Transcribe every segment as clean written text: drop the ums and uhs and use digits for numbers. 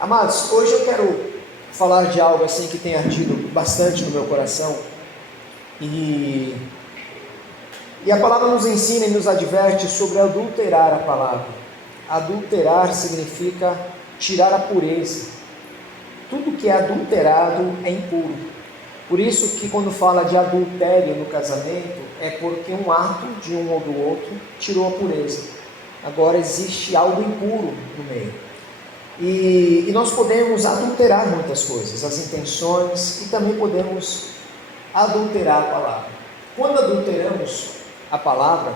Amados, hoje eu quero falar de algo assim que tem ardido bastante no meu coração, e a palavra nos ensina e nos adverte sobre adulterar a palavra. Adulterar significa tirar a pureza. Tudo que é adulterado é impuro. Por isso que quando fala de adultério no casamento, é porque um ato de um ou do outro tirou a pureza. Agora existe algo impuro no meio. E nós podemos adulterar muitas coisas, as intenções, e também podemos adulterar a palavra. Quando adulteramos a palavra,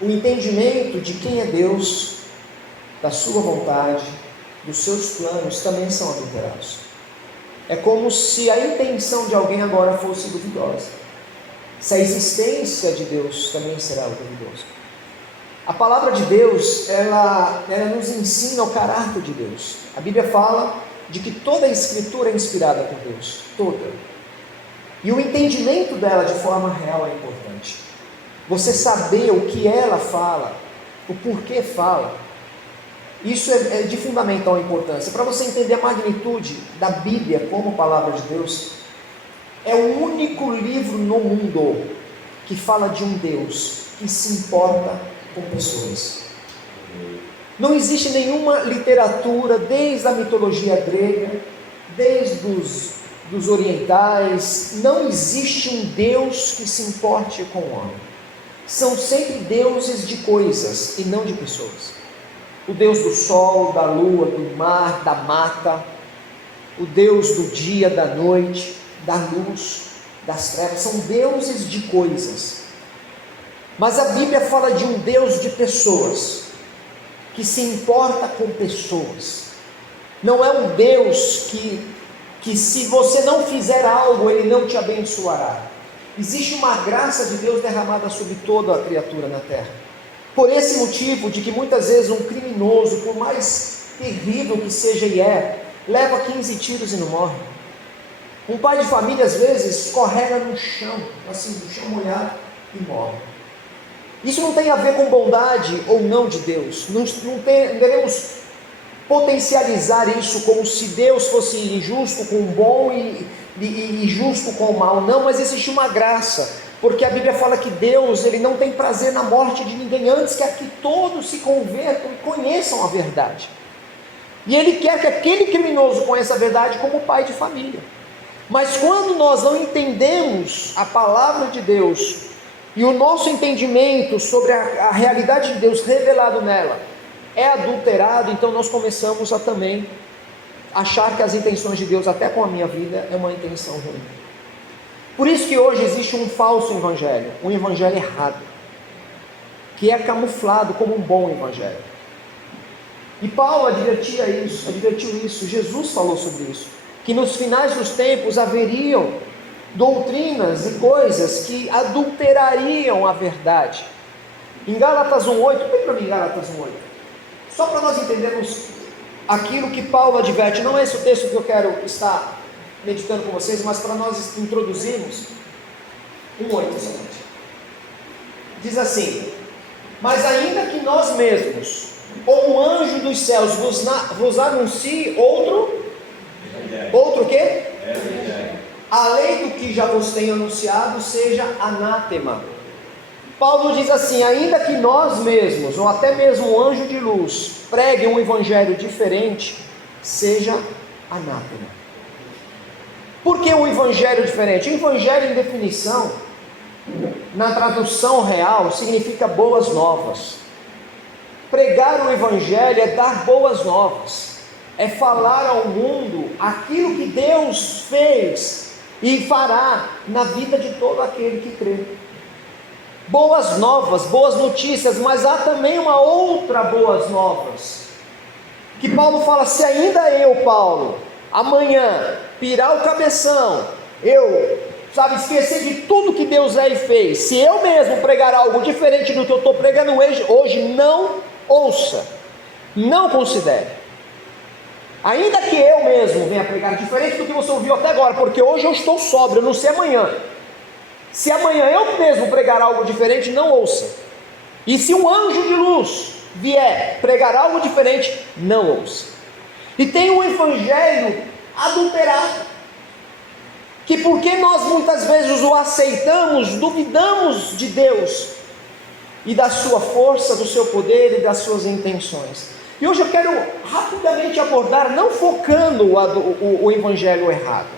o entendimento de quem é Deus, da sua vontade, dos seus planos, também são adulterados. É como se a intenção de alguém agora fosse duvidosa. Se a existência de Deus também será duvidosa. A palavra de Deus, ela nos ensina o caráter de Deus. A Bíblia fala de que toda a Escritura é inspirada por Deus, toda. E o entendimento dela de forma real é importante. Você saber o que ela fala, o porquê fala, isso é de fundamental importância. Para você entender a magnitude da Bíblia como palavra de Deus, é o único livro no mundo que fala de um Deus que se importa com pessoas. Não existe nenhuma literatura, desde a mitologia grega, desde dos orientais, não existe um Deus que se importe com o homem. São sempre deuses de coisas e não de pessoas. O Deus do sol, da lua, do mar, da mata, o Deus do dia, da noite, da luz, das trevas, são deuses de coisas. Mas a Bíblia fala de um Deus de pessoas, que se importa com pessoas. Não é um Deus que se você não fizer algo, Ele não te abençoará. Existe uma graça de Deus derramada sobre toda a criatura na terra. Por esse motivo de que muitas vezes um criminoso, por mais terrível que seja e leva 15 tiros e não morre. Um pai de família às vezes escorrega no chão, assim, no chão molhado, e morre. Isso não tem a ver com bondade ou não de Deus. Não devemos potencializar isso como se Deus fosse injusto com o bom e justo com o mal. Não, mas existe uma graça, porque a Bíblia fala que Deus, Ele não tem prazer na morte de ninguém, antes quer que todos se convertam e conheçam a verdade. E Ele quer que aquele criminoso conheça a verdade como pai de família. Mas quando nós não entendemos a palavra de Deus, e o nosso entendimento sobre a realidade de Deus revelado nela é adulterado, então nós começamos a também achar que as intenções de Deus, até com a minha vida, é uma intenção ruim. Por isso que hoje existe um falso evangelho, um evangelho errado, que é camuflado como um bom evangelho. E Paulo advertiu isso, Jesus falou sobre isso, que nos finais dos tempos haveriam doutrinas e coisas que adulterariam a verdade. Em Gálatas 1:8, põe para mim Gálatas 1:8, só para nós entendermos aquilo que Paulo adverte. Não é esse o texto que eu quero estar meditando com vocês, mas para nós introduzirmos 1:8 somente. Diz assim: mas ainda que nós mesmos, ou um anjo dos céus vos anuncie outro quê? A lei do que já vos tenho anunciado seja anátema. Paulo diz assim: ainda que nós mesmos, ou até mesmo um anjo de luz, pregue um evangelho diferente, seja anátema. Por que um evangelho diferente? O evangelho, em definição, na tradução real, significa boas novas. Pregar o evangelho é dar boas novas, é falar ao mundo aquilo que Deus fez e fará na vida de todo aquele que crê. Boas novas, boas notícias, mas há também uma outra boas novas, que Paulo fala: se ainda eu, Paulo, amanhã pirar o cabeção, esquecer de tudo que Deus é e fez, se eu mesmo pregar algo diferente do que eu estou pregando hoje, não ouça, não considere. Ainda que eu mesmo venha pregar diferente do que você ouviu até agora, porque hoje eu estou sóbrio, eu não sei amanhã. Se amanhã eu mesmo pregar algo diferente, não ouça. E se um anjo de luz vier pregar algo diferente, não ouça. E tem um evangelho adulterado, que porque nós muitas vezes o aceitamos, duvidamos de Deus e da sua força, do seu poder e das suas intenções. E hoje eu quero rapidamente abordar, não focando o evangelho errado,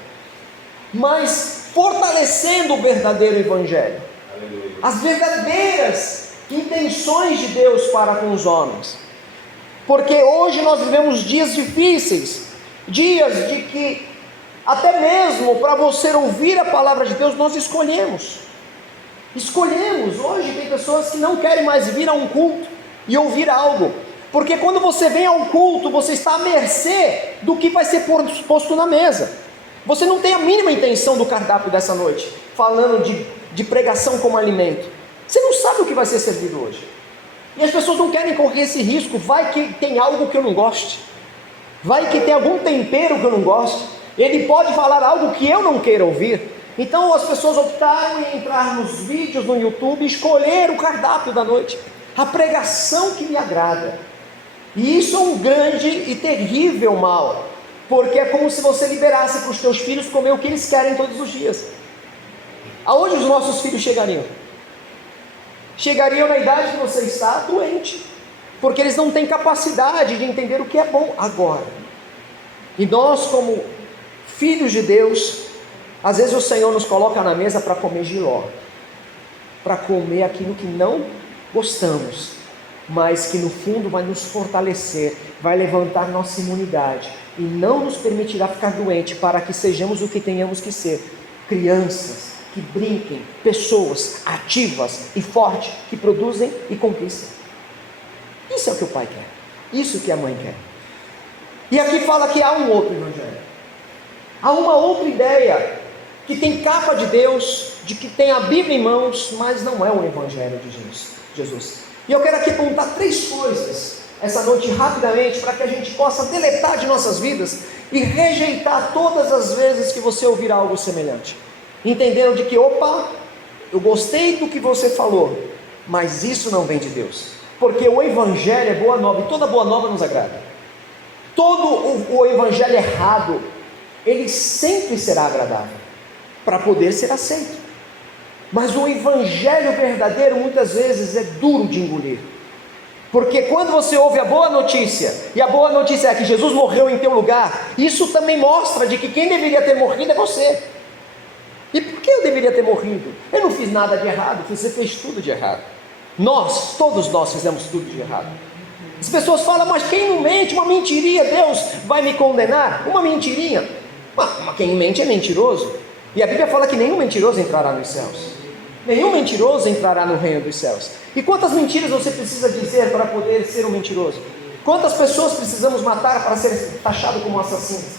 mas fortalecendo o verdadeiro evangelho. Aleluia. As verdadeiras intenções de Deus para com os homens. Porque hoje nós vivemos dias difíceis, dias de que até mesmo para você ouvir a palavra de Deus nós escolhemos. Hoje tem pessoas que não querem mais vir a um culto e ouvir algo, porque quando você vem ao culto, você está à mercê do que vai ser posto na mesa. Você não tem a mínima intenção do cardápio dessa noite, falando de pregação como alimento. Você não sabe o que vai ser servido hoje. E as pessoas não querem correr esse risco. Vai que tem algo que eu não goste, vai que tem algum tempero que eu não goste, ele pode falar algo que eu não queira ouvir. Então as pessoas optaram em entrar nos vídeos no YouTube e escolher o cardápio da noite, a pregação que me agrada. E isso é um grande e terrível mal, porque é como se você liberasse para os teus filhos comer o que eles querem todos os dias. Aonde os nossos filhos chegariam? Chegariam na idade que você está, doente, porque eles não têm capacidade de entender o que é bom agora. E nós, como filhos de Deus, às vezes o Senhor nos coloca na mesa para comer jiló, para comer aquilo que não gostamos, mas que no fundo vai nos fortalecer, vai levantar nossa imunidade e não nos permitirá ficar doente, para que sejamos o que tenhamos que ser: crianças que brinquem, pessoas ativas e fortes, que produzem e conquistam. Isso é o que o pai quer, isso que a mãe quer. E aqui fala que há um outro evangelho, há uma outra ideia, que tem capa de Deus, de que tem a Bíblia em mãos, mas não é o evangelho de Jesus. E eu quero aqui apontar 3 coisas essa noite rapidamente, para que a gente possa deletar de nossas vidas e rejeitar todas as vezes que você ouvir algo semelhante, entendendo de que, opa, eu gostei do que você falou, mas isso não vem de Deus, porque o evangelho é boa nova, e toda boa nova nos agrada. Todo o evangelho errado, ele sempre será agradável, para poder ser aceito. Mas o evangelho verdadeiro muitas vezes é duro de engolir, porque quando você ouve a boa notícia, e a boa notícia é que Jesus morreu em teu lugar, isso também mostra de que quem deveria ter morrido é você. E por que eu deveria ter morrido? Eu não fiz nada de errado, você fez tudo de errado. Todos nós fizemos tudo de errado. As pessoas falam, mas quem não mente? Uma mentirinha, Deus vai me condenar? Uma mentirinha? Mas quem mente é mentiroso. E a Bíblia fala que nenhum mentiroso entrará nos céus. Nenhum mentiroso entrará no reino dos céus. E quantas mentiras você precisa dizer para poder ser um mentiroso? Quantas pessoas precisamos matar para ser taxado como assassinos?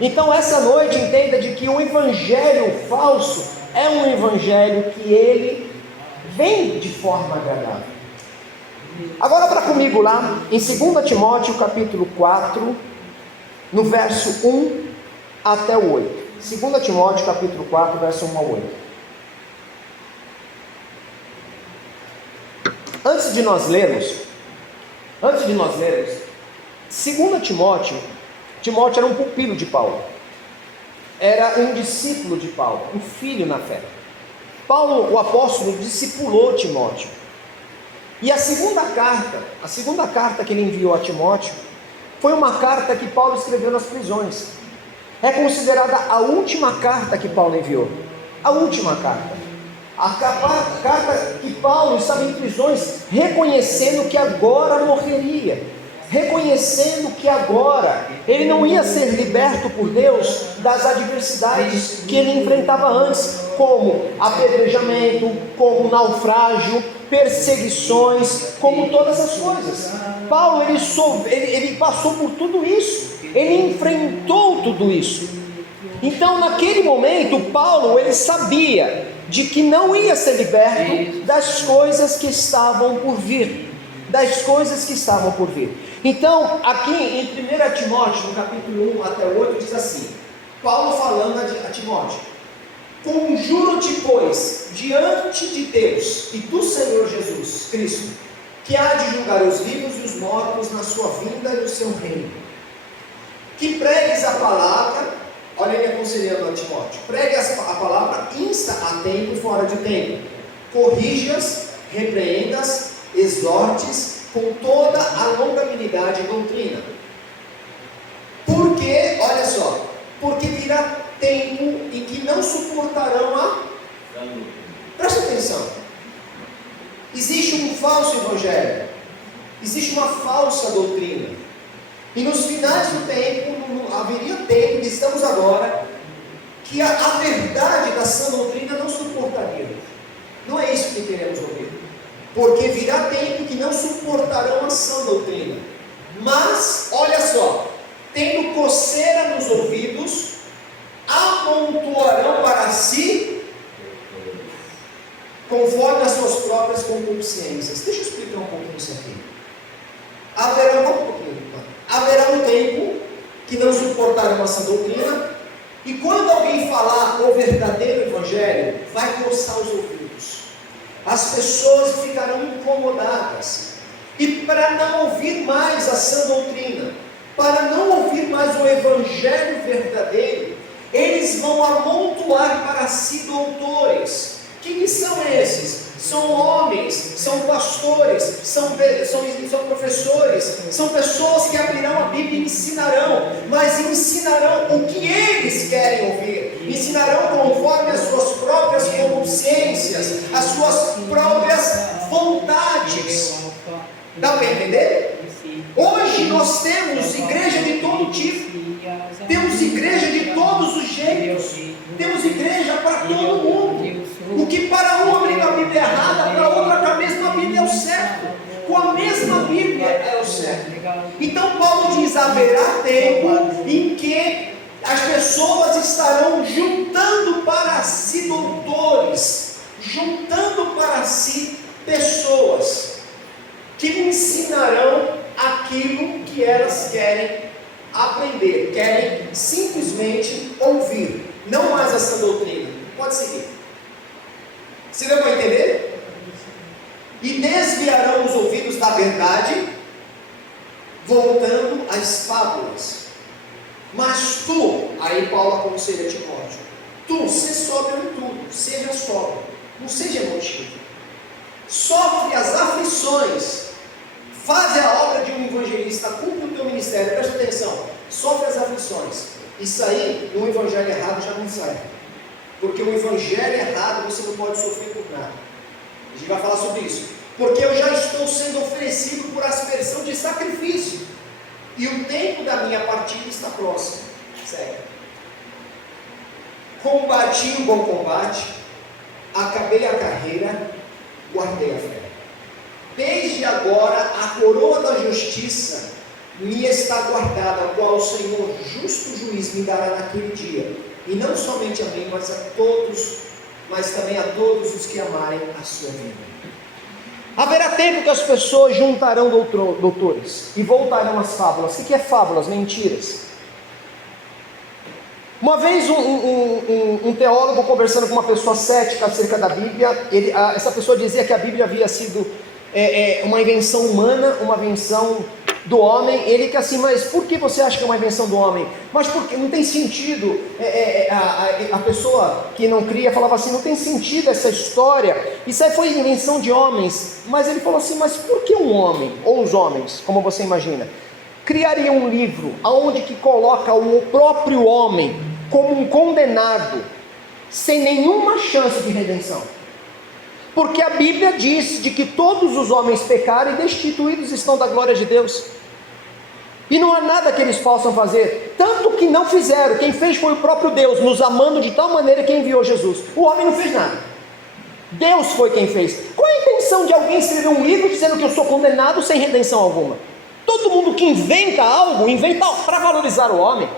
Então essa noite entenda de que o evangelho falso é um evangelho que ele vem de forma agradável. Agora para comigo lá em 2 Timóteo capítulo 4, no verso 1 até o 8. 2 Timóteo capítulo 4, verso 1 ao 8. Antes de nós lermos, 2 Timóteo era um pupilo de Paulo, era um discípulo de Paulo, um filho na fé. Paulo, o apóstolo, discipulou Timóteo. E a segunda carta que ele enviou a Timóteo, foi uma carta que Paulo escreveu nas prisões. É considerada a última carta que Paulo enviou. A última carta. A carta que Paulo estava em prisões, reconhecendo que agora morreria, reconhecendo que agora ele não ia ser liberto por Deus das adversidades que ele enfrentava antes, como apedrejamento, como naufrágio, perseguições, como todas as coisas. Paulo ele passou por tudo isso, ele enfrentou tudo isso. Então naquele momento Paulo ele sabia de que não ia ser liberto das coisas que estavam por vir, Então aqui em 1 Timóteo, no capítulo 1 até 8, diz assim, Paulo falando a Timóteo: conjuro-te, pois, diante de Deus e do Senhor Jesus Cristo, que há de julgar os vivos e os mortos na sua vinda e no seu reino. que pregues a palavra, olha ele aconselhando a Timóteo, pregue a palavra, insta a tempo e fora de tempo, corrijas, repreendas, exortes, com toda a longanimidade e doutrina. Porque, olha só, porque virá tempo em que não suportarão a... Presta atenção. Existe um falso evangelho, existe uma falsa doutrina, e nos finais do tempo, haveria tempo, que estamos agora, que a verdade da sã doutrina não suportaria. Não é isso que queremos ouvir, porque virá tempo que não suportarão a sã doutrina, mas, olha só, tendo coceira nos ouvidos, amontoarão para si, conforme as suas próprias concupiscências. Deixa eu explicar um pouquinho isso aqui. Haverá um tempo que não suportarão essa doutrina, e quando alguém falar o verdadeiro evangelho, vai coçar os ouvidos. As pessoas ficarão incomodadas, e para não ouvir mais a sã doutrina, para não ouvir mais o evangelho verdadeiro, eles vão amontoar para si doutores. Quem são esses? São homens, são pastores, são professores, são pessoas que abrirão a Bíblia e ensinarão, mas ensinarão o que eles querem ouvir, ensinarão conforme as suas próprias consciências, as suas próprias vontades. Dá para entender? Hoje nós temos igreja de todo tipo, temos igreja de todos os jeitos, temos igreja para todo mundo. O que para um abrindo a Bíblia errada, para outra com a mesma Bíblia é o certo, com a mesma Bíblia é o certo. Então Paulo diz: haverá tempo em que as pessoas estarão juntando para si doutores, juntando para si pessoas que ensinarão aquilo que elas querem aprender, querem simplesmente ouvir, não mais essa doutrina. Pode seguir. Se deu para entender? E desviarão os ouvidos da verdade, voltando às fábulas. Mas tu, aí Paulo aconselha Timóteo, tu, se sóbrio em tudo, seja sóbrio, não seja emotivo, sofre as aflições, faz a obra de um evangelista, cumpre o teu ministério. Presta atenção, sofre as aflições. Isso aí, no evangelho errado já não serve, porque o evangelho errado você não pode sofrer por nada. A gente vai falar sobre isso. Porque eu já estou sendo oferecido por aspersão de sacrifício, e o tempo da minha partida está próximo. Segue. Combati o bom combate, acabei a carreira, guardei a fé. Desde agora a coroa da justiça me está guardada, a qual o Senhor, justo juiz, me dará naquele dia. E não somente a mim, mas a todos, mas também a todos os que amarem a sua vida. Haverá tempo que as pessoas juntarão doutores e voltarão às fábulas. O que é fábulas? Mentiras. Uma vez um teólogo conversando com uma pessoa cética acerca da Bíblia, essa pessoa dizia que a Bíblia havia sido uma invenção humana, uma invenção do homem. Ele que assim, mas por que você acha que é uma invenção do homem? Mas porque não tem sentido. A pessoa que não cria falava assim, não tem sentido essa história, isso aí foi invenção de homens. Mas ele falou assim, mas por que um homem, ou os homens, como você imagina, criaria um livro onde que coloca o próprio homem como um condenado, sem nenhuma chance de redenção? Porque a Bíblia diz de que todos os homens pecaram e destituídos estão da glória de Deus, e não há nada que eles possam fazer, tanto que não fizeram. Quem fez foi o próprio Deus, nos amando de tal maneira que enviou Jesus. O homem não fez nada, Deus foi quem fez. Qual a intenção de alguém escrever um livro dizendo que eu sou condenado sem redenção alguma? Todo mundo que inventa algo, inventa para valorizar o homem.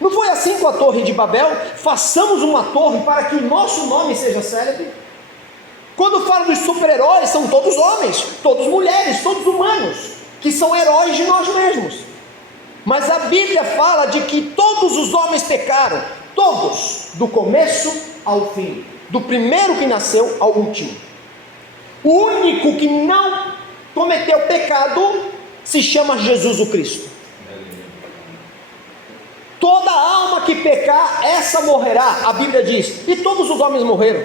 Não foi assim com a Torre de Babel? Façamos uma torre para que o nosso nome seja célebre. Quando falo dos super-heróis, são todos homens, todos mulheres, todos humanos, que são heróis de nós mesmos. Mas a Bíblia fala de que todos os homens pecaram, todos, do começo ao fim, do primeiro que nasceu ao último. O único que não cometeu pecado se chama Jesus o Cristo. que pecar, essa morrerá. A Bíblia diz, e todos os homens morreram.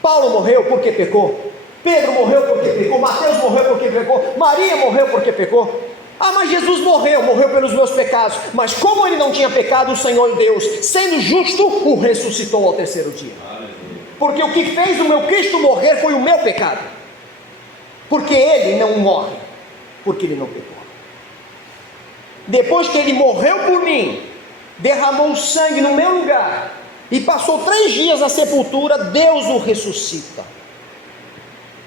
Paulo morreu porque pecou, Pedro morreu porque pecou, Mateus morreu porque pecou, Maria morreu porque pecou. Ah, mas Jesus morreu pelos meus pecados. Mas como ele não tinha pecado, o Senhor Deus, sendo justo, o ressuscitou ao terceiro dia. Porque o que fez o meu Cristo morrer foi o meu pecado. Porque ele não morre, porque ele não pecou. Depois que ele morreu por mim, derramou sangue no meu lugar, e passou 3 dias na sepultura, Deus o ressuscita.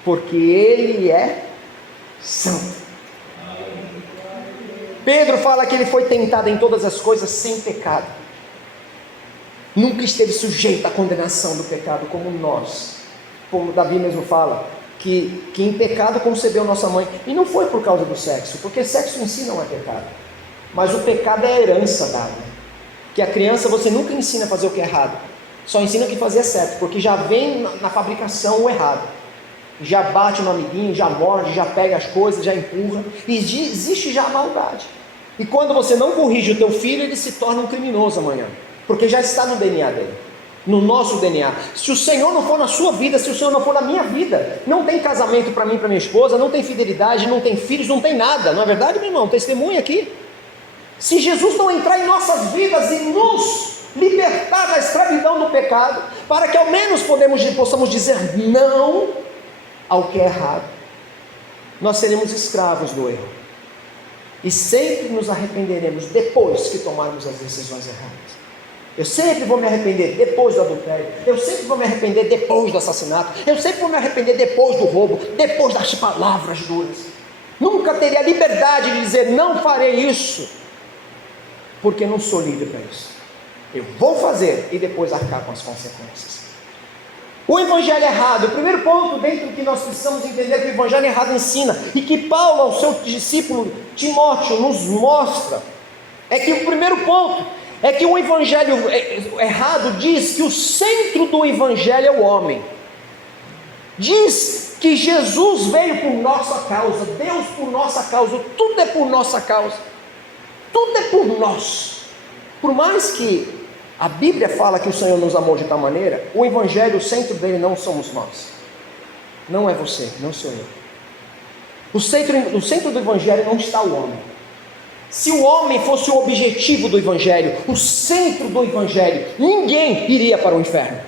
Porque ele é santo. Pedro fala que ele foi tentado em todas as coisas sem pecado. Nunca esteve sujeito à condenação do pecado como nós. Como Davi mesmo fala, que em pecado concebeu nossa mãe. E não foi por causa do sexo, porque sexo em si não é pecado. Mas o pecado é a herança dada. Que a criança você nunca ensina a fazer o que é errado. Só ensina o que fazer é certo, porque já vem na fabricação o errado. Já bate no amiguinho, já morde, já pega as coisas, já empurra. E existe já a maldade. E quando você não corrige o teu filho, ele se torna um criminoso amanhã. Porque já está no DNA dele. No nosso DNA. Se o Senhor não for na sua vida, se o Senhor não for na minha vida, não tem casamento para mim e para minha esposa, não tem fidelidade, não tem filhos, não tem nada. Não é verdade, meu irmão? Testemunha aqui. Se Jesus não entrar em nossas vidas e nos libertar da escravidão do pecado, para que ao menos possamos dizer não ao que é errado, nós seremos escravos do erro. E sempre nos arrependeremos depois que tomarmos as decisões erradas. Eu sempre vou me arrepender depois do adultério. Eu sempre vou me arrepender depois do assassinato. Eu sempre vou me arrepender depois do roubo, depois das palavras duras. Nunca teria liberdade de dizer não farei isso, porque não sou livre para isso. Eu vou fazer e depois arcar com as consequências. O evangelho errado, o primeiro ponto dentro que nós precisamos entender que o evangelho errado ensina, e que Paulo ao seu discípulo Timóteo nos mostra, é que o primeiro ponto é que o evangelho errado diz que o centro do evangelho é o homem. Diz que Jesus veio por nossa causa, Deus por nossa causa, tudo é por nossa causa, tudo é por nós. Por mais que a Bíblia fala que o Senhor nos amou de tal maneira, o evangelho, o centro dele não somos nós, não é você, não sou eu. O centro do evangelho não está o homem. Se o homem fosse o objetivo do evangelho, o centro do evangelho, ninguém iria para o inferno.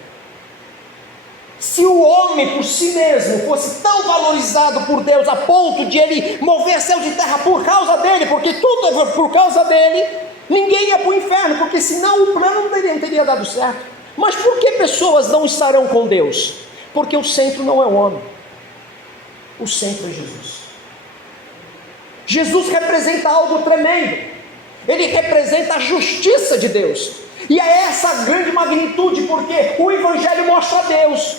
Se o homem por si mesmo fosse tão valorizado por Deus a ponto de ele mover céu e terra por causa dele, porque tudo é por causa dele, ninguém ia para o inferno, porque senão o plano não teria dado certo. Mas por que pessoas não estarão com Deus? Porque o centro não é o homem, o centro é Jesus. Jesus representa algo tremendo, ele representa a justiça de Deus, e é essa a grande magnitude, porque o evangelho mostra Deus,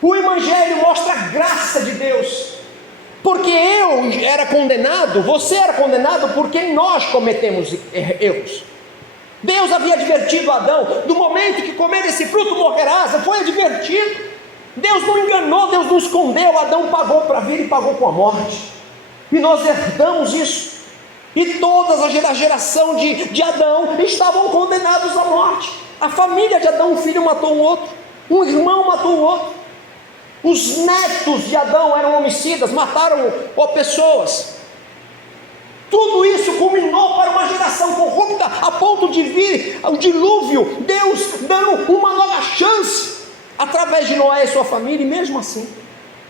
o evangelho mostra a graça de Deus, porque eu era condenado, você era condenado, porque nós cometemos erros. Deus havia advertido Adão, do momento que comer esse fruto morrerás, foi advertido. Deus não enganou, Deus não escondeu, Adão pagou para vir e pagou com a morte. E nós herdamos isso. E toda a geração de Adão estavam condenados à morte. A família de Adão, um filho matou o outro, um irmão matou o outro. Os netos de Adão eram homicidas, mataram pessoas. Tudo isso culminou para uma geração corrupta, a ponto de vir o dilúvio, Deus dando uma nova chance, através de Noé e sua família. E mesmo assim,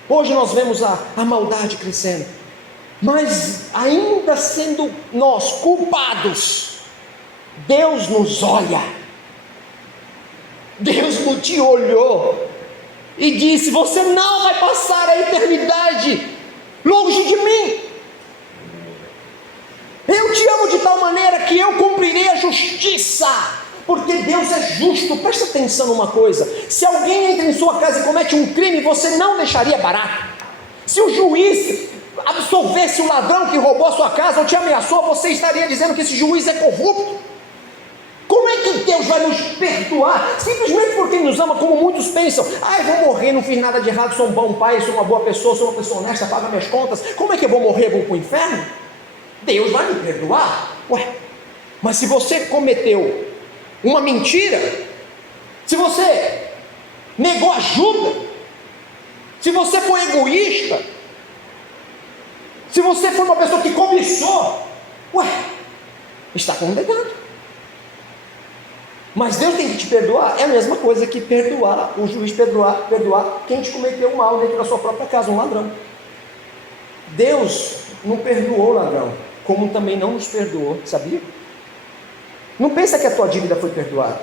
hoje nós vemos a maldade crescendo. Mas ainda sendo nós culpados, Deus nos olha. Deus não te olhou e disse: você não vai passar a eternidade longe de mim. Eu te amo de tal maneira que eu cumprirei a justiça, porque Deus é justo. Presta atenção numa coisa: se alguém entra em sua casa e comete um crime, você não deixaria barato. Se o juiz absolvesse o ladrão que roubou a sua casa ou te ameaçou, você estaria dizendo que esse juiz é corrupto. Como é que Deus vai nos perdoar? Simplesmente porque Ele nos ama, como muitos pensam: eu vou morrer, não fiz nada de errado, sou um bom pai, sou uma boa pessoa, sou uma pessoa honesta, pago minhas contas, como é que eu vou morrer? Vou para o inferno? Deus vai me perdoar? Ué, mas se você cometeu uma mentira, se você negou ajuda, se você foi egoísta, se você foi uma pessoa que cobiçou, está condenado. Mas Deus tem que te perdoar. É a mesma coisa que perdoar, o juiz perdoar quem te cometeu mal dentro da sua própria casa, um ladrão. Deus não perdoou o ladrão, como também não nos perdoou, sabia? Não pensa que a tua dívida foi perdoada.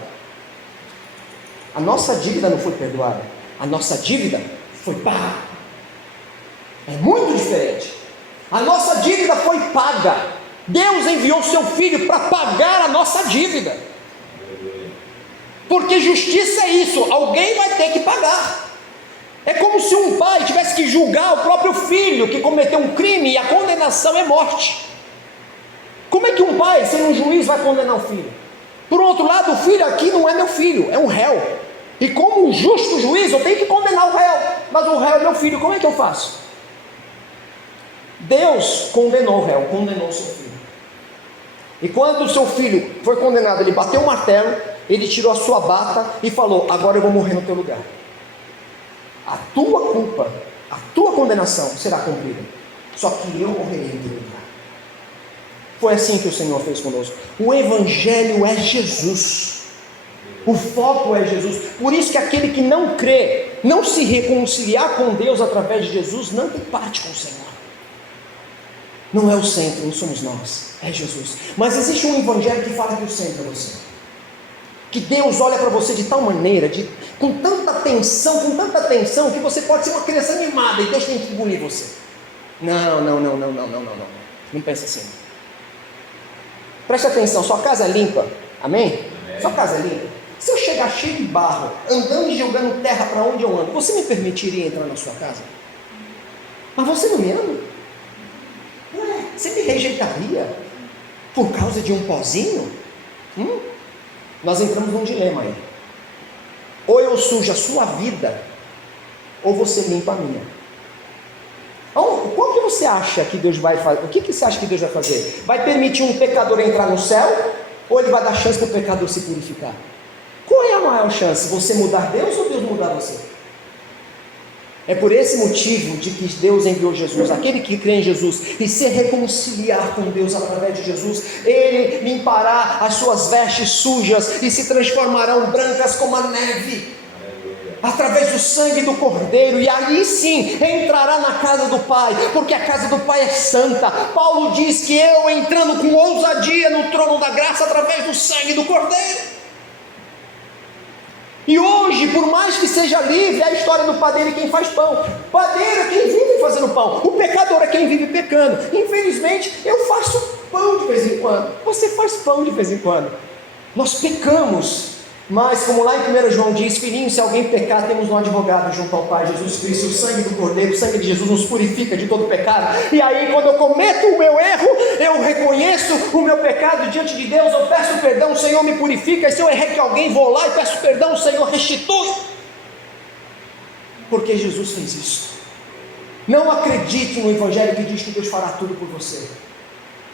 A nossa dívida não foi perdoada, a nossa dívida foi paga. É muito diferente. A nossa dívida foi paga. Deus enviou seu filho para pagar a nossa dívida. Porque justiça é isso, alguém vai ter que pagar. É como se um pai tivesse que julgar o próprio filho que cometeu um crime e a condenação é morte. Como é que um pai, sendo um juiz, vai condenar o filho? Por outro lado, o filho aqui não é meu filho, é um réu. E como um justo juiz, eu tenho que condenar o réu. Mas o réu é meu filho, como é que eu faço? Deus condenou o réu, condenou o seu filho. E quando o seu filho foi condenado, ele bateu o martelo, ele tirou a sua bata e falou: agora eu vou morrer no teu lugar. A tua culpa, a tua condenação será cumprida, só que eu morrerei no teu lugar. Foi assim que o Senhor fez conosco. O Evangelho é Jesus, o foco é Jesus. Por isso que aquele que não crê, não se reconciliar com Deus através de Jesus, não tem parte com o Senhor. Não é o centro, não somos nós, é Jesus. Mas existe um Evangelho que fala que o centro é você, que Deus olha para você de tal maneira, com tanta atenção, que você pode ser uma criança animada e Deus tem que engolir você. Não, não pensa assim. Preste atenção, sua casa é limpa, amém? Sua casa é limpa. Se eu chegar cheio de barro, andando e jogando terra para onde eu ando, você me permitiria entrar na sua casa? Mas você não me ama? Você me rejeitaria por causa de um pozinho? Nós entramos num dilema aí. Ou eu sujo a sua vida, ou você limpa a minha. Então, qual que você acha que Deus vai fazer? O que você acha que Deus vai fazer? Vai permitir um pecador entrar no céu? Ou ele vai dar chance para o pecador se purificar? Qual é a maior chance? Você mudar Deus ou Deus mudar você? É por esse motivo de que Deus enviou Jesus. Aquele que crê em Jesus e se reconciliar com Deus através de Jesus, ele limpará as suas vestes sujas e se transformarão brancas como a neve, através do sangue do Cordeiro. E aí sim entrará na casa do Pai, porque a casa do Pai é santa. Paulo diz que eu, entrando com ousadia no trono da graça através do sangue do Cordeiro. E hoje, por mais que seja livre, é a história do padeiro e quem faz pão. Padeiro é quem vive fazendo pão, o pecador é quem vive pecando. Infelizmente, eu faço pão de vez em quando, você faz pão de vez em quando. Nós pecamos, mas como lá em 1 João diz: filhinho, se alguém pecar, temos um advogado junto ao Pai, Jesus Cristo. O sangue do Cordeiro, o sangue de Jesus nos purifica de todo pecado. E aí, quando eu cometo o meu erro, eu reconheço o meu pecado diante de Deus, eu peço perdão, o Senhor me purifica. E se eu errei com alguém, vou lá e peço perdão, o Senhor restitui, porque Jesus fez isso. Não acredite no Evangelho que diz que Deus fará tudo por você.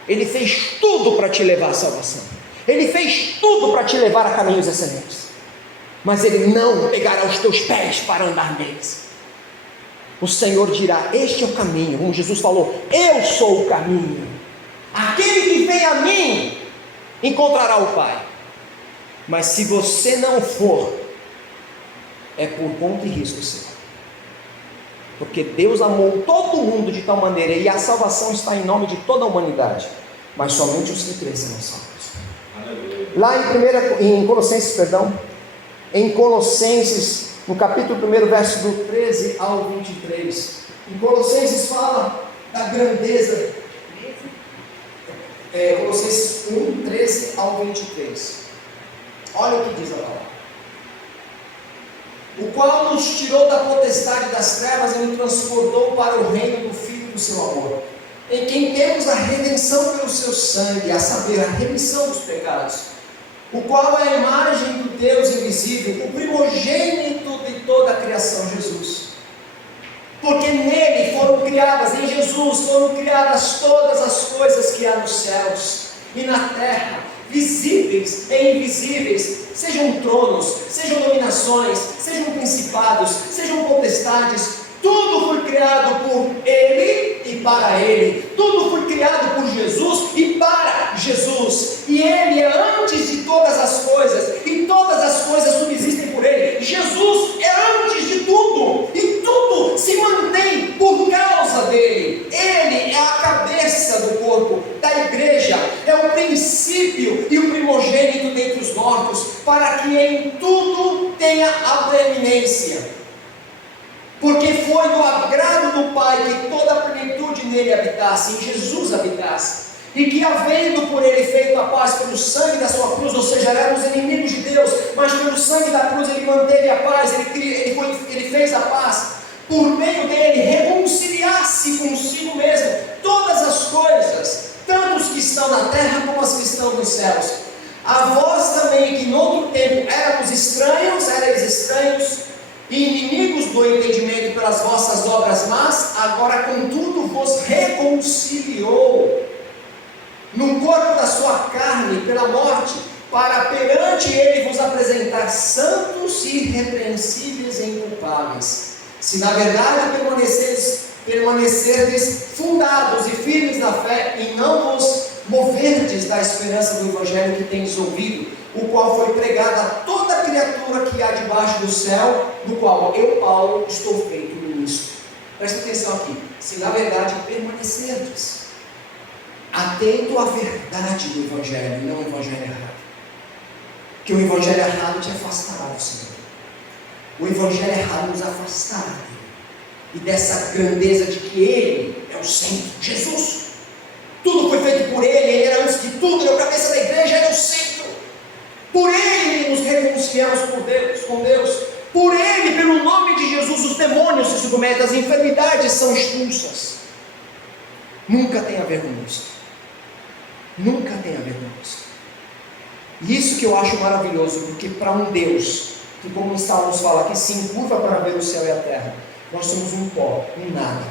Ele fez tudo para te levar à salvação. Ele fez tudo para te levar a caminhos excelentes, mas Ele não pegará os teus pés para andar neles. O Senhor dirá: este é o caminho, como Jesus falou: eu sou o caminho, aquele que vem a mim encontrará o Pai. Mas se você não for, é por conta e risco seu, porque Deus amou todo mundo de tal maneira, e a salvação está em nome de toda a humanidade, mas somente os que creem serão salvos. Lá em Colossenses, no capítulo 1, verso do 13 ao 23, em Colossenses fala da grandeza, Colossenses 1, 13 ao 23, olha o que diz a palavra: o qual nos tirou da potestade das trevas e nos transportou para o reino do Filho do seu amor, em quem temos a redenção pelo seu sangue, a saber, a remissão dos pecados, o qual é a imagem do Deus invisível, o primogênito de toda a criação, Jesus. Porque nele foram criadas, em Jesus foram criadas todas as coisas que há nos céus e na terra, visíveis e invisíveis, sejam tronos, sejam dominações, sejam principados, sejam potestades, tudo foi criado por Ele e para Ele, tudo foi criado por Jesus e para Jesus, e Ele é antes de todas as coisas, e todas as coisas subsistem por Ele. Jesus é antes de tudo, e tudo se mantém por causa dele. Ele é a cabeça do corpo, da igreja, é o princípio e o primogênito dentre os mortos, para que em tudo tenha a preeminência. Porque foi do agrado do Pai que toda a plenitude nele habitasse, em Jesus habitasse, e que havendo por ele feito a paz pelo sangue da sua cruz, ou seja, éramos inimigos de Deus, mas pelo sangue da cruz ele manteve a paz, ele fez a paz, por meio dele reconciliasse consigo mesmo todas as coisas, tanto os que estão na terra como as que estão nos céus. A vós também, que noutro tempo éramos estranhos, erais estranhos, e inimigos do entendimento pelas vossas obras más, agora contudo vos reconciliou no corpo da sua carne pela morte, para perante ele vos apresentar santos e irrepreensíveis e inculpáveis. Se na verdade permanecerdes fundados e firmes na fé, e não vos moverdes da esperança do evangelho que tendes ouvido, o qual foi pregado a toda criatura que há debaixo do céu, do qual eu, Paulo, estou feito ministro. Presta atenção aqui. Se na verdade permanecerdes, atento à verdade do evangelho, e não o evangelho errado, que o evangelho errado te afastará do Senhor. O evangelho errado nos afastará dele, e dessa grandeza de que ele é o centro, Jesus. Tudo foi feito por ele, ele era antes de tudo, ele é o cabeça da igreja, ele é o centro. Por ele nos reconciliamos com Deus, por ele, pelo nome de Jesus, os demônios se submetem, as enfermidades são expulsas. Nunca tenha vergonha disso. Nunca tenha vergonha disso. E isso que eu acho maravilhoso, porque para um Deus, que como os Salmos fala, que se encurva para ver o céu e a terra, nós somos um pó, um nada.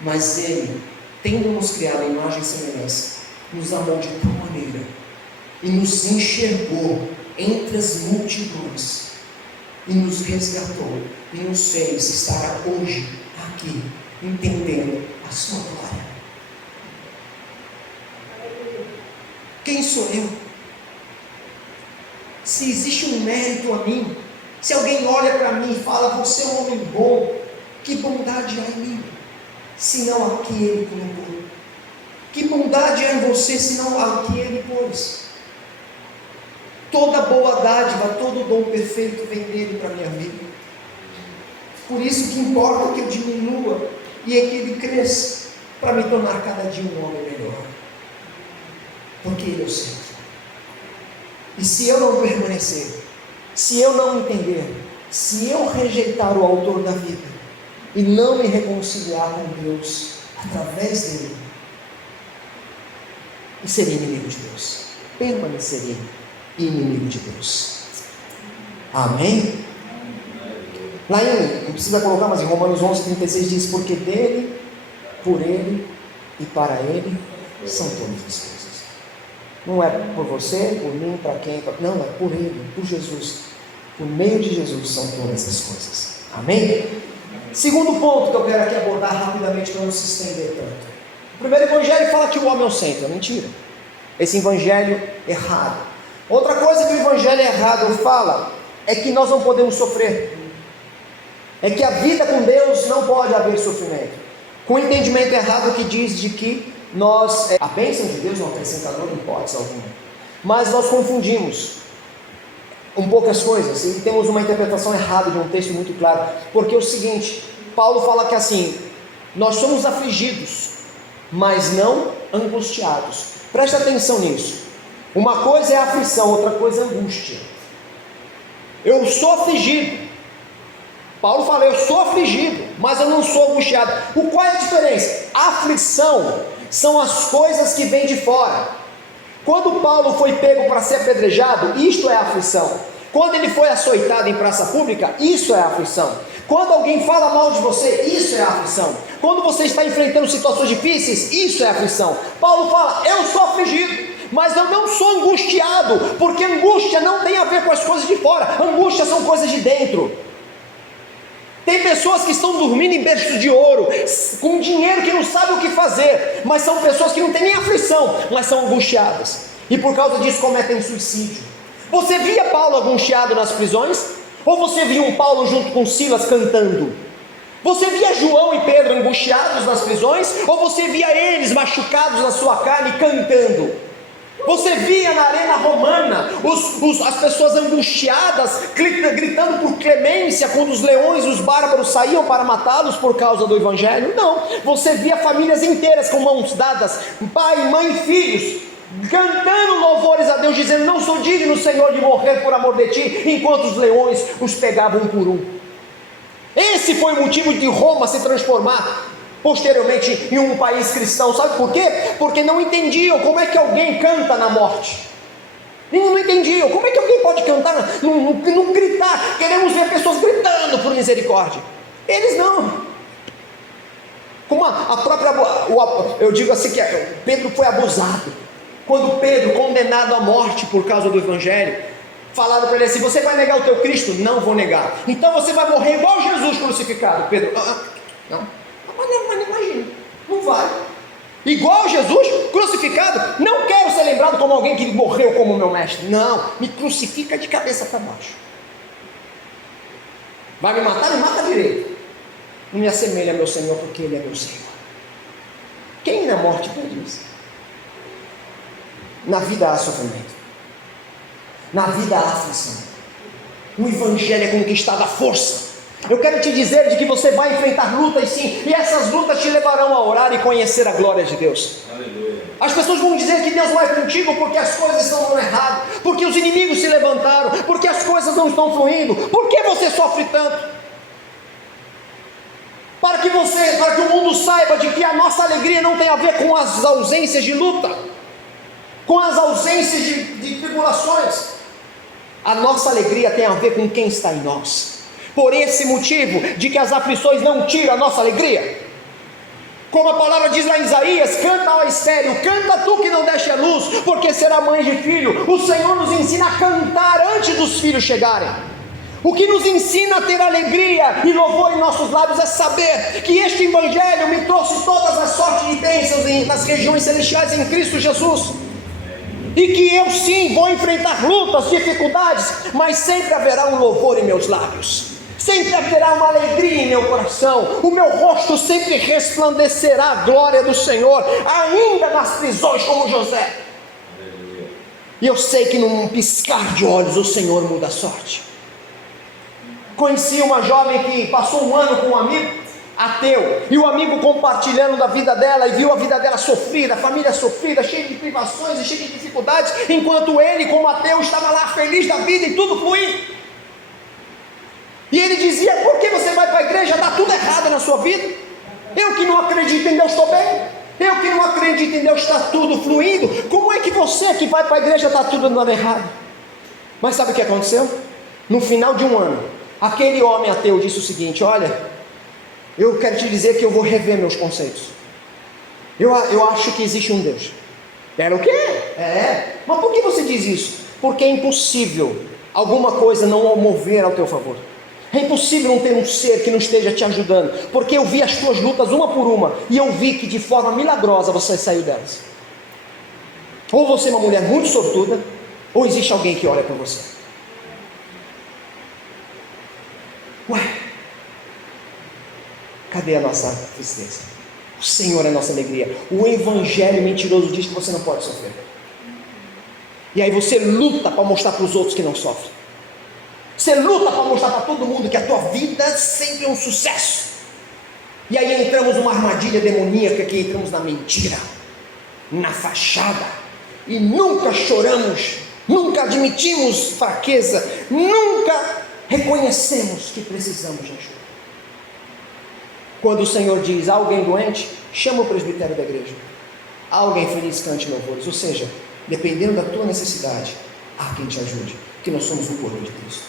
Mas ele, tendo nos criado a imagem e semelhança, nos amou de tal maneira, e nos enxergou entre as multidões, e nos resgatou, e nos fez estar hoje aqui, entendendo a sua glória. Quem sou eu? Se existe um mérito a mim, se alguém olha para mim e fala, você é um homem bom, que bondade há em mim, senão aquele que me pôs? Que bondade há em você, senão aquele que pôs? Toda boa dádiva, todo dom perfeito vem dele para a minha vida. Por isso que importa que eu diminua e é que ele cresça, para me tornar cada dia um homem melhor. Porque ele é o centro. E se eu não permanecer, se eu não entender, se eu rejeitar o autor da vida e não me reconciliar com Deus através dele, eu seria inimigo de Deus, permaneceria inimigo de Deus. Amém? Lá em, não precisa colocar, mas em Romanos 11:36 diz, porque dele, por ele e para ele são todas as coisas. Não é por você, por mim, para quem, não, é por ele, por Jesus. Por meio de Jesus são todas as coisas. Amém? Segundo ponto que eu quero aqui abordar rapidamente para não se estender tanto. O primeiro evangelho fala que o homem é o centro, é mentira. Esse evangelho errado. Outra coisa que o evangelho errado fala é que nós não podemos sofrer. É que a vida com Deus não pode haver sofrimento. Com o entendimento errado que diz de que nós, a bênção de Deus não acrescenta dor em hipótese alguma. Mas nós confundimos um pouco as coisas e temos uma interpretação errada de um texto muito claro. Porque é o seguinte, Paulo fala que assim, nós somos afligidos, mas não angustiados. Presta atenção nisso. Uma coisa é a aflição, outra coisa é a angústia. Eu sou afligido. Paulo fala, eu sou afligido, mas eu não sou angustiado. Qual é a diferença? A aflição são as coisas que vêm de fora. Quando Paulo foi pego para ser apedrejado, isto é aflição. Quando ele foi açoitado em praça pública, isso é aflição. Quando alguém fala mal de você, isso é aflição. Quando você está enfrentando situações difíceis, isso é aflição. Paulo fala, eu sou afligido, mas eu não sou angustiado, porque angústia não tem a ver com as coisas de fora, angústia são coisas de dentro. Tem pessoas que estão dormindo em berço de ouro, com dinheiro que não sabe o que fazer, mas são pessoas que não têm nem aflição, mas são angustiadas, e por causa disso cometem suicídio. Você via Paulo angustiado nas prisões? Ou você via um Paulo junto com Silas cantando? Você via João e Pedro angustiados nas prisões? Ou você via eles machucados na sua carne cantando? Você via na arena romana as pessoas angustiadas gritando por clemência quando os leões, os bárbaros saíam para matá-los por causa do evangelho? Não, você via famílias inteiras com mãos dadas, pai, mãe e filhos, cantando louvores a Deus, dizendo: não sou digno, Senhor, de morrer por amor de ti, enquanto os leões os pegavam um por um. Esse foi o motivo de Roma se transformar posteriormente em um país cristão. Sabe por quê? Porque não entendiam como é que alguém canta na morte. Não entendiam como é que alguém pode cantar, não gritar. Queremos ver pessoas gritando por misericórdia. Eles não. Como a própria, eu digo assim, que Pedro foi abusado. Quando Pedro, condenado à morte por causa do evangelho, falaram para ele assim: você vai negar o teu Cristo? Não vou negar. Então você vai morrer igual Jesus crucificado. Pedro: não. Mas imagina, não vai. Igual Jesus crucificado? Não quero ser lembrado como alguém que morreu como meu mestre. Não, me crucifica de cabeça para baixo. Vai me matar? Me mata direito. Não me assemelha a meu Senhor, porque Ele é meu Senhor. Quem na morte pede isso? Na vida há sofrimento, na vida há aflição. O evangelho é conquistado à força. Eu quero te dizer de que você vai enfrentar lutas, sim, e essas lutas te levarão a orar e conhecer a glória de Deus. Aleluia. As pessoas vão dizer que Deus vai contigo porque as coisas estão erradas, porque os inimigos se levantaram, porque as coisas não estão fluindo. Por que você sofre tanto? Para que o mundo saiba de que a nossa alegria não tem a ver com as ausências de luta, com as ausências de tribulações. A nossa alegria tem a ver com quem está em nós. Por esse motivo, de que as aflições não tiram a nossa alegria. Como a palavra diz lá em Isaías: canta, ó estéril, canta tu que não deste a luz, porque será mãe de filho. O Senhor nos ensina a cantar antes dos filhos chegarem. O que nos ensina a ter alegria e louvor em nossos lábios é saber que este evangelho me trouxe todas as sortes de bênçãos nas regiões celestiais em Cristo Jesus. E que eu sim vou enfrentar lutas, dificuldades, mas sempre haverá um louvor em meus lábios. Sempre haverá uma alegria em meu coração. O meu rosto sempre resplandecerá a glória do Senhor, ainda nas prisões, como José. Aleluia. E eu sei que num piscar de olhos o Senhor muda a sorte. Conheci uma jovem que passou um ano com um amigo ateu, e o amigo compartilhando da vida dela, e viu a vida dela sofrida, a família sofrida, cheia de privações e cheia de dificuldades, enquanto ele, como ateu, estava lá feliz da vida e tudo fluindo. E ele dizia: por que você vai para a igreja? Está tudo errado na sua vida. Eu que não acredito em Deus estou bem. Eu que não acredito em Deus está tudo fluindo. Como é que você que vai para a igreja está tudo andando errado? Mas sabe o que aconteceu? No final de um ano, aquele homem ateu disse o seguinte: olha, eu quero te dizer que eu vou rever meus conceitos. Eu acho que existe um Deus. Era o quê? Mas por que você diz isso? Porque é impossível alguma coisa não mover ao teu favor. É impossível não ter um ser que não esteja te ajudando, porque eu vi as tuas lutas uma por uma, e eu vi que de forma milagrosa você saiu delas. Ou você é uma mulher muito sortuda, ou existe alguém que olha por você. Ué, cadê a nossa tristeza? O Senhor é a nossa alegria. O evangelho mentiroso diz que você não pode sofrer, e aí você luta para mostrar para os outros que não sofrem. Você luta para mostrar para todo mundo que a tua vida sempre é um sucesso. E aí entramos numa armadilha demoníaca, que entramos na mentira, na fachada, e nunca choramos, nunca admitimos fraqueza, nunca reconhecemos que precisamos de ajuda. Quando o Senhor diz: há alguém doente, chama o presbitério da igreja. Há alguém feliz, cante louvores. Ou seja, dependendo da tua necessidade, há quem te ajude, porque nós somos o corpo de Cristo.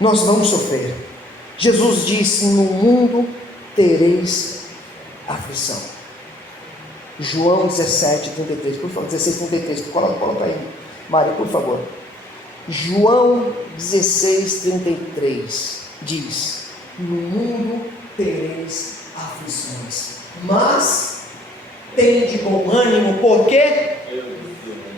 Nós vamos sofrer. Jesus disse: no mundo tereis aflição. João 17:33, por favor, 16:33, coloca aí, Mário, por favor. João 16:33 diz: no mundo tereis aflições, mas tende bom ânimo, porque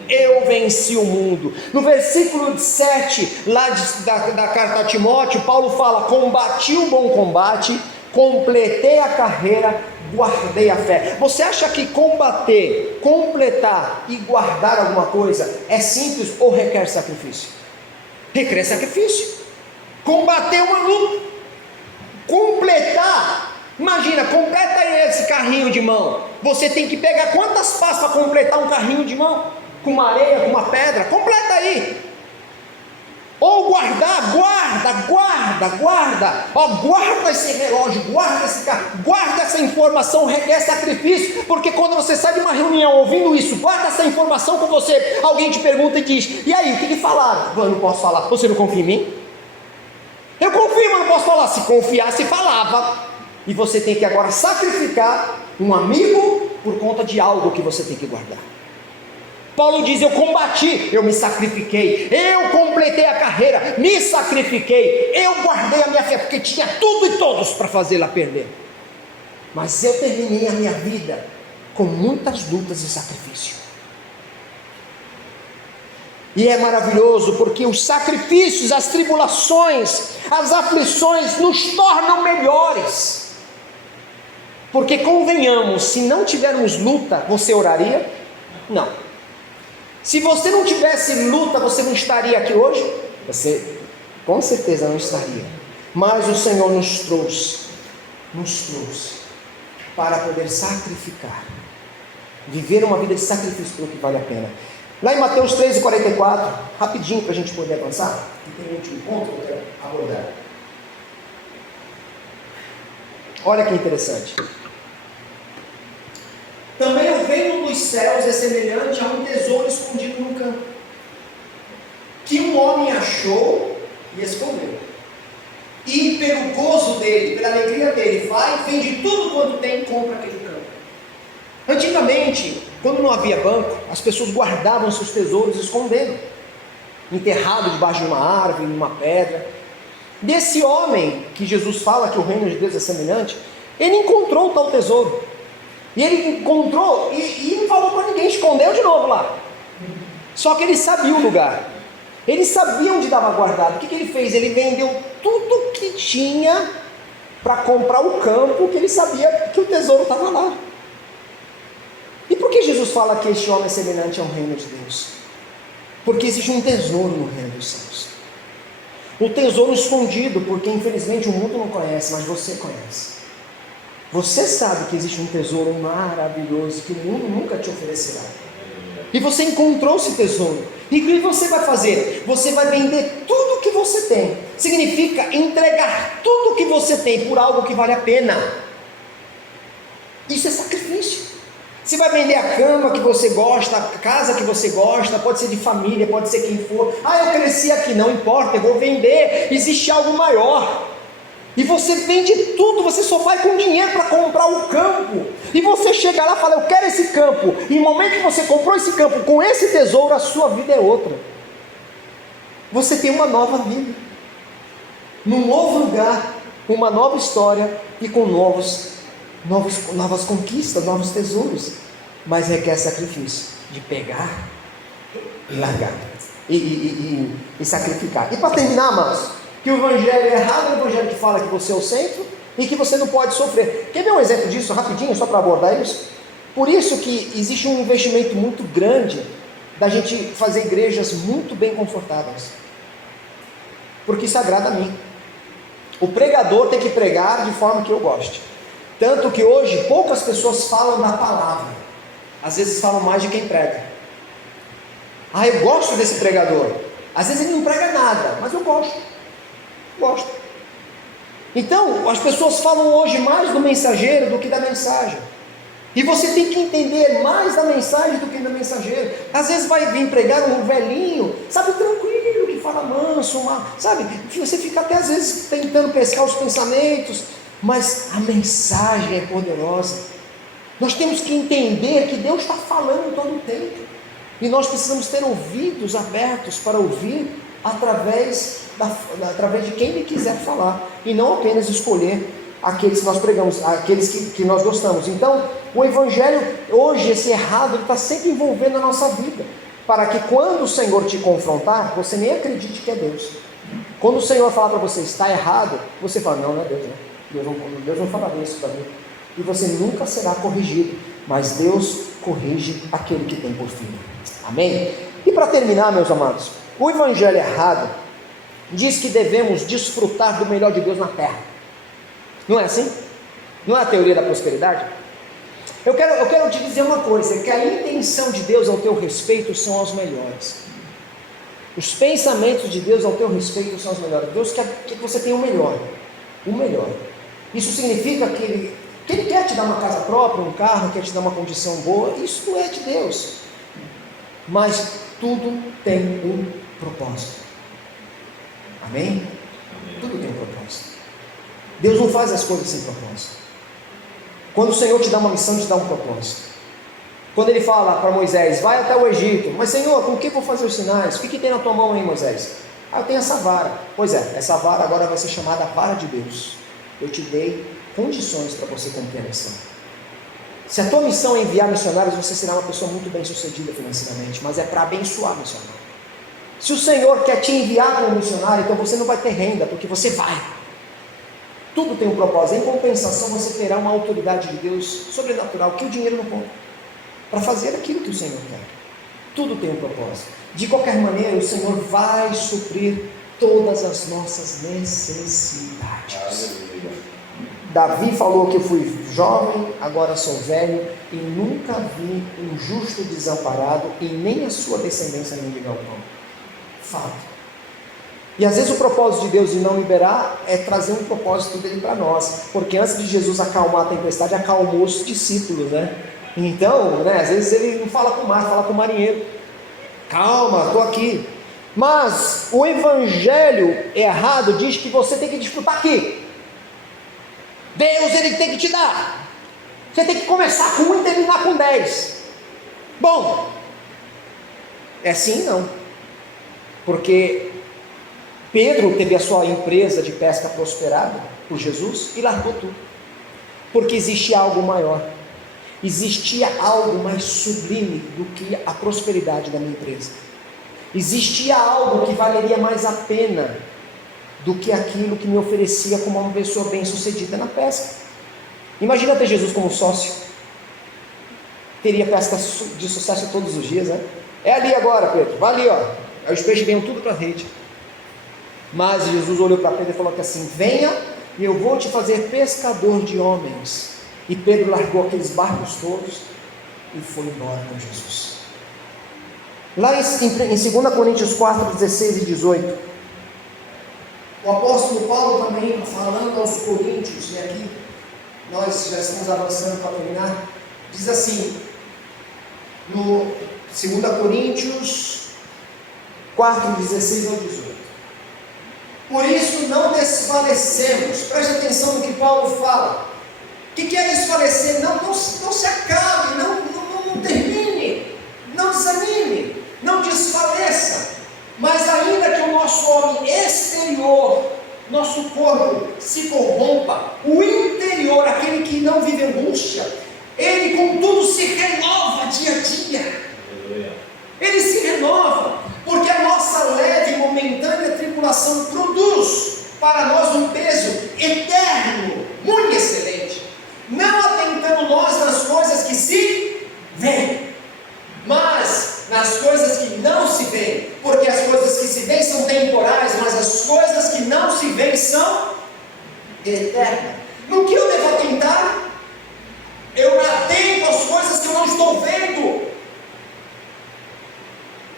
eu venci o mundo. No versículo 7, lá da carta a Timóteo, Paulo fala: combati o bom combate, completei a carreira, guardei a fé. Você acha que combater, completar e guardar alguma coisa é simples ou requer sacrifício? Requer sacrifício. Combater uma luta, completar, imagina, completa aí esse carrinho de mão. Você tem que pegar quantas pás para completar um carrinho de mão? Com uma areia, com uma pedra, completa aí. Ou guardar, guarda esse relógio, guarda esse carro, guarda essa informação, requer sacrifício, porque quando você sai de uma reunião ouvindo isso, guarda essa informação com você, alguém te pergunta e diz: e aí, o que falaram? Eu não posso falar. Você não confia em mim? Eu confio, mas não posso falar. Se confiasse, falava. E você tem que agora sacrificar um amigo por conta de algo que você tem que guardar. Paulo diz: eu combati, eu me sacrifiquei, eu completei a carreira, me sacrifiquei, eu guardei a minha fé, porque tinha tudo e todos para fazê-la perder, mas eu terminei a minha vida com muitas lutas e sacrifício. E é maravilhoso, porque os sacrifícios, as tribulações, as aflições nos tornam melhores, porque convenhamos, se não tivermos luta, você oraria? Não. Se você não tivesse luta, você não estaria aqui hoje? Você com certeza não estaria. Mas o Senhor nos trouxe para poder sacrificar, viver uma vida de sacrifício pelo que vale a pena. Lá em Mateus 13:44, rapidinho para a gente poder avançar, e tem um último ponto que eu quero abordar. Olha que interessante. Também o reino dos céus é semelhante a um tesouro escondido no campo, que um homem achou e escondeu. E pelo gozo dele, pela alegria dele, vai, vende tudo quanto tem e compra aquele campo. Antigamente, quando não havia banco, as pessoas guardavam seus tesouros escondendo, enterrado debaixo de uma árvore, numa pedra. Desse homem que Jesus fala que o reino de Deus é semelhante, ele encontrou o tal tesouro. E ele encontrou e não falou para ninguém, escondeu de novo lá. Só que ele sabia o lugar, ele sabia onde estava guardado. O que ele fez? Ele vendeu tudo que tinha para comprar o campo, que ele sabia que o tesouro estava lá. E por que Jesus fala que este homem é semelhante ao reino de Deus? Porque existe um tesouro no reino dos céus. O tesouro escondido, porque infelizmente o mundo não conhece, mas você conhece. Você sabe que existe um tesouro maravilhoso que o mundo nunca te oferecerá. E você encontrou esse tesouro. E o que você vai fazer? Você vai vender tudo que você tem. Significa entregar tudo que você tem por algo que vale a pena. Isso é sacrifício. Você vai vender a cama que você gosta, a casa que você gosta, pode ser de família, pode ser quem for. Eu cresci aqui, não importa, eu vou vender. Existe algo maior. E você vende tudo, você só vai com dinheiro para comprar o campo. E você chega lá e fala: eu quero esse campo. E no momento que você comprou esse campo com esse tesouro, a sua vida é outra. Você tem uma nova vida, num novo lugar, uma nova história e com novas conquistas, novos tesouros. Mas requer sacrifício de pegar e largar e sacrificar. E para terminar, amados, que o evangelho é errado, é o evangelho que fala que você é o centro e que você não pode sofrer. Quer ver um exemplo disso rapidinho, só para abordar isso? Por isso que existe um investimento muito grande da gente fazer igrejas muito bem confortáveis, porque isso agrada a mim. O pregador tem que pregar de forma que eu goste. Tanto que hoje poucas pessoas falam da palavra, às vezes falam mais de quem prega. Eu gosto desse pregador. Às vezes ele não prega nada, mas eu gosto. Então as pessoas falam hoje mais do mensageiro do que da mensagem. E você tem que entender mais da mensagem do que da mensageiro. Às vezes vai vir pregar um velhinho, sabe, tranquilo, que fala manso, sabe, você fica até às vezes tentando pescar os pensamentos, mas a mensagem é poderosa. Nós temos que entender que Deus está falando todo o tempo, e nós precisamos ter ouvidos abertos para ouvir através de quem Ele quiser falar, e não apenas escolher aqueles que nós pregamos, aqueles que nós gostamos. Então, o Evangelho, hoje, esse errado, ele está sempre envolvendo a nossa vida, para que quando o Senhor te confrontar, você nem acredite que é Deus. Quando o Senhor falar para você, está errado, você fala, não é Deus, não. Deus não falaria isso para mim. E você nunca será corrigido, mas Deus corrige aquele que tem por filho. Amém? E para terminar, meus amados, o Evangelho errado diz que devemos desfrutar do melhor de Deus na terra. Não é assim? Não é a teoria da prosperidade? Eu quero te dizer uma coisa, que a intenção de Deus ao teu respeito são as melhores. Os pensamentos de Deus ao teu respeito são os melhores. Deus quer que você tenha o melhor. O melhor. Isso significa que Ele quer te dar uma casa própria, um carro, quer te dar uma condição boa. Isso não é de Deus. Mas tudo tem um propósito. Amém? Amém. Tudo tem um propósito. Deus não faz as coisas sem propósito. Quando o Senhor te dá uma missão, te dá um propósito. Quando Ele fala para Moisés, vai até o Egito, mas Senhor, com o que vou fazer os sinais? O que tem na tua mão aí, Moisés? Eu tenho essa vara. Pois é, essa vara agora vai ser chamada vara de Deus. Eu te dei condições para você cumprir a missão. Se a tua missão é enviar missionários, você será uma pessoa muito bem sucedida financeiramente, mas é para abençoar missionários. Se o Senhor quer te enviar como missionário, então você não vai ter renda, porque você vai. Tudo tem um propósito. Em compensação, você terá uma autoridade de Deus sobrenatural, que o dinheiro não compra, para fazer aquilo que o Senhor quer. Tudo tem um propósito. De qualquer maneira, o Senhor vai suprir todas as nossas necessidades. Davi falou que eu fui jovem, agora sou velho, e nunca vi um justo desamparado, e nem a sua descendência mendigar o pão. Fato. E às vezes o propósito de Deus de não liberar é trazer um propósito dele para nós, porque antes de Jesus acalmar a tempestade, acalmou os discípulos, né? Então, às vezes ele não fala com o mar, fala com o marinheiro. Calma, estou aqui. Mas o Evangelho errado diz que você tem que desfrutar aqui. Deus, Ele tem que te dar. Você tem que começar com 1 e terminar com 10. Bom, é assim não. Porque Pedro teve a sua empresa de pesca prosperada por Jesus e largou tudo. Porque existia algo maior. Existia algo mais sublime do que a prosperidade da minha empresa. Existia algo que valeria mais a pena do que aquilo que me oferecia como uma pessoa bem sucedida na pesca. Imagina ter Jesus como sócio. Teria pesca de sucesso todos os dias, né? É ali agora, Pedro, vai ali, ó. Aí os peixes venham tudo para a rede. Mas Jesus olhou para Pedro e falou que assim, venha e eu vou te fazer pescador de homens. E Pedro largou aqueles barcos todos e foi embora com Jesus. Lá em 2 Coríntios 4, 16 e 18, o apóstolo Paulo também falando aos coríntios, e aqui nós já estamos avançando para terminar, diz assim, no 2 Coríntios 4, 16 ao 18, por isso não desfalecemos. Preste atenção no que Paulo fala. O que é desfalecer? Não se acabe, não termine, não desanime, não desfaleça, mas ainda que o nosso homem exterior, nosso corpo se corrompa, o interior, aquele que não vive angústia, ele contudo se renova dia a dia. Ele se renova, porque a nossa leve e momentânea tribulação produz para nós um peso eterno, muito excelente, não atentando nós nas coisas que se veem, mas nas coisas que não se veem, porque as coisas que se veem são temporais, mas as coisas que não se veem são eternas. No que eu devo atentar? Eu atento às coisas que eu não estou vendo,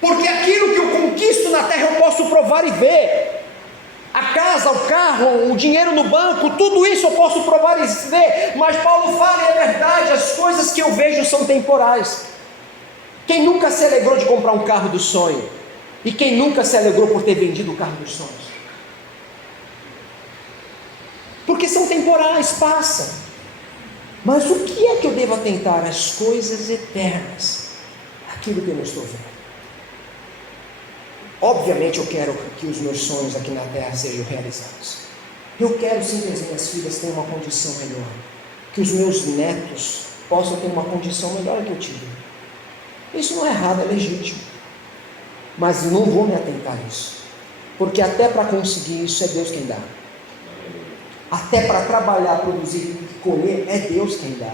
porque aquilo que eu conquisto na terra eu posso provar e ver. A casa, o carro, o dinheiro no banco, tudo isso eu posso provar e ver. Mas Paulo fala, e é verdade, as coisas que eu vejo são temporais. Quem nunca se alegrou de comprar um carro do sonho? E quem nunca se alegrou por ter vendido o carro dos sonhos? Porque são temporais, passam. Mas o que é que eu devo atentar? As coisas eternas, aquilo que eu não estou vendo. Obviamente eu quero que os meus sonhos aqui na terra sejam realizados. Eu quero sim que as minhas filhas tenham uma condição melhor, que os meus netos possam ter uma condição melhor que eu tive. Isso não é errado, é legítimo. Mas não vou me atentar a isso, porque até para conseguir isso é Deus quem dá. Até para trabalhar, produzir e colher é Deus quem dá.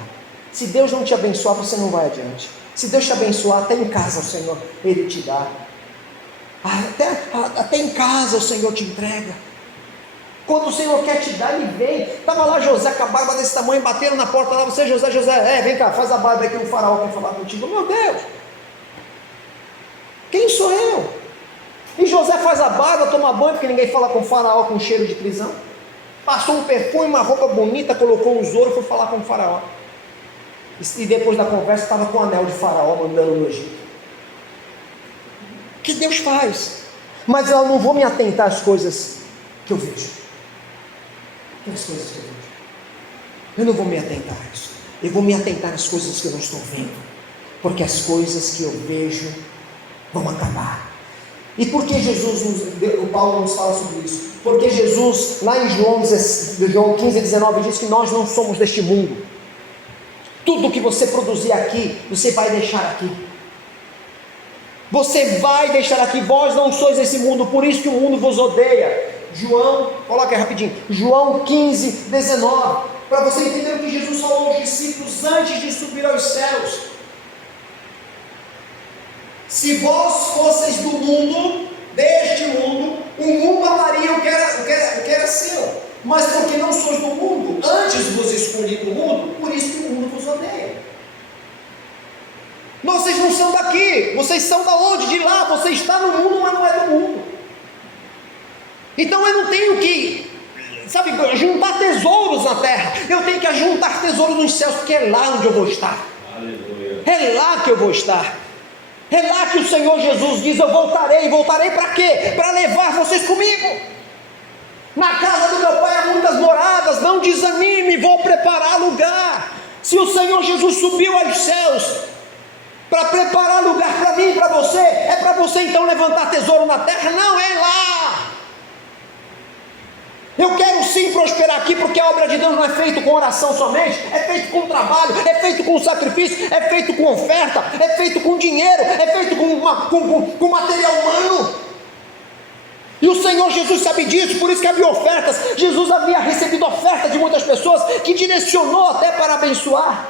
Se Deus não te abençoar, você não vai adiante. Se Deus te abençoar, até em casa o Senhor, Ele te dá. Até em casa o Senhor te entrega. Quando o Senhor quer te dar, Ele vem. Estava lá José com a barba desse tamanho, bateram na porta lá, você José, vem cá, faz a barba aqui, o faraó quer falar contigo. Meu Deus, quem sou eu? E José faz a barba, toma banho, porque ninguém fala com o faraó com cheiro de prisão. Passou um perfume, uma roupa bonita, colocou uns ouro e foi falar com o faraó. E depois da conversa estava com o anel de faraó mandando no Egito. Que Deus faz? Mas eu não vou me atentar às coisas que eu vejo. As coisas que eu vejo. Eu não vou me atentar a isso. Eu vou me atentar às coisas que eu não estou vendo. Porque as coisas que eu vejo vão acabar. E por que o Paulo nos fala sobre isso? Porque Jesus, lá em João 15, 19, diz que nós não somos deste mundo. Tudo que você produzir aqui, você vai deixar aqui. Você vai deixar aqui. Vós não sois desse mundo, por isso que o mundo vos odeia. João, coloca aí rapidinho, João 15, 19, para você entender o que Jesus falou aos discípulos antes de subir aos céus. Se vós fosseis do mundo, deste mundo, o mundo amaria o que era seu, mas porque não sois do mundo, antes vos escolhi do mundo, por isso que o mundo vos odeia. Vocês não são daqui, vocês são da onde? De lá, você está no mundo, mas não é do mundo. Então eu não tenho que, juntar tesouros na terra, eu tenho que juntar tesouros nos céus, porque é lá onde eu vou estar. Aleluia. É lá que eu vou estar. É lá que o Senhor Jesus diz: eu voltarei para quê? Para levar vocês comigo. Na casa do meu Pai há muitas moradas, não desanime, vou preparar lugar. Se o Senhor Jesus subiu aos céus para preparar lugar para mim e para você, é para você então levantar tesouro na terra? Não, é lá. Eu quero sim prosperar aqui, porque a obra de Deus não é feita com oração somente, é feito com trabalho, é feito com sacrifício, é feito com oferta, é feito com dinheiro, é feito com material humano. E o Senhor Jesus sabe disso, por isso que havia ofertas. Jesus havia recebido ofertas de muitas pessoas, que direcionou até para abençoar.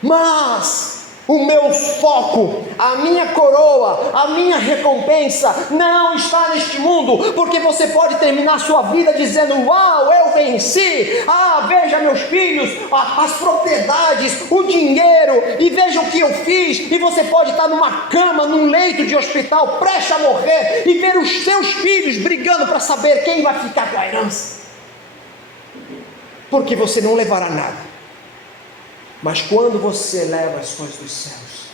Mas o meu foco, a minha coroa, a minha recompensa não está neste mundo, porque você pode terminar sua vida dizendo: uau, eu venci, veja meus filhos, as propriedades, o dinheiro, e veja o que eu fiz. E você pode estar numa cama, num leito de hospital, prestes a morrer, e ver os seus filhos brigando para saber quem vai ficar com a herança, porque você não levará nada. Mas quando você leva as coisas dos céus,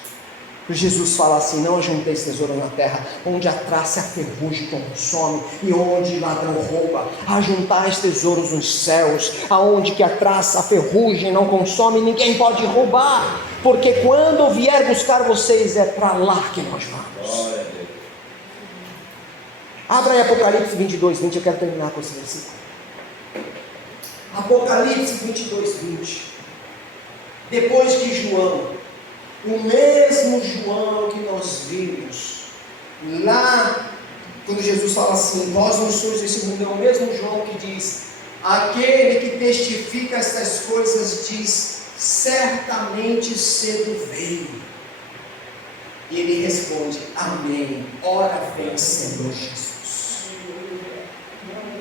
Jesus fala assim: não ajunteis tesouro na terra, onde a traça e a ferrugem consome, e onde o ladrão rouba. Ajuntais tesouros nos céus, aonde que a traça, a ferrugem não consome, ninguém pode roubar, porque quando vier buscar vocês, é para lá que nós vamos. Abra aí Apocalipse 22, 20, eu quero terminar com esse versículo. Apocalipse 22, 20. Depois que João, o mesmo João que nós vimos lá, quando Jesus fala assim: vós não sois desse mundo, é o mesmo João que diz: aquele que testifica estas coisas diz: certamente cedo veio. E ele responde: amém, ora vem Senhor Jesus.